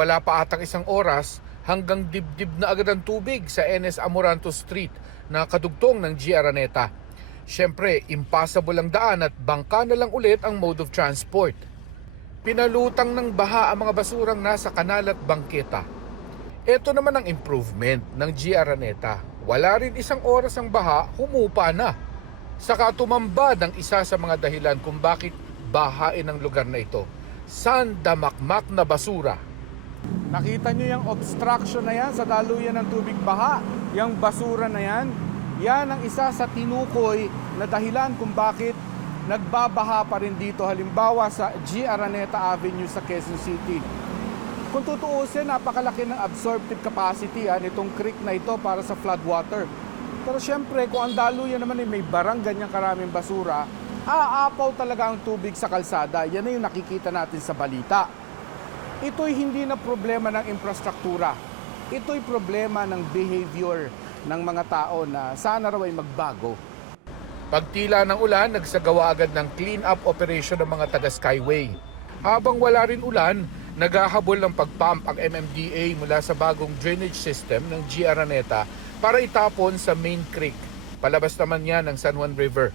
wala pa atang isang oras hanggang dibdib na agad ang tubig sa NS Amoranto Street na kadugtong ng G. Araneta. Siyempre, impassable ang daan at bangka na lang ulit ang mode of transport. Pinalutang ng baha ang mga basurang nasa kanal at bangketa. Ito naman ang improvement ng G. Araneta. Wala rin isang oras ang baha, humupa na. Saka tumambad ang isa sa mga dahilan kung bakit bahain ang lugar na ito. Sandamakmak na basura. Nakita nyo yung obstruction na yan sa daluyan ng tubig baha. Yung basura na yan, yan ang isa sa tinukoy na dahilan kung bakit nagbabaha pa rin dito. Halimbawa sa G. Araneta Avenue sa Quezon City. Kung tutuusin, napakalaki ng absorptive capacity nitong creek na ito para sa floodwater. Pero syempre, kung ang daluyan naman may barang ganyang karaming basura, aapaw talaga ang tubig sa kalsada. Yan na yung nakikita natin sa balita. Ito'y hindi na problema ng infrastruktura. Ito'y problema ng behavior ng mga tao na sana raw ay magbago. Pagtila ng ulan, nagsagawa agad ng clean-up operation ng mga taga-Skyway. Habang wala rin ulan, naghahabol ng pagpump ang MMDA mula sa bagong drainage system ng G. Araneta para itapon sa Main Creek. Palabas naman yan ng San Juan River.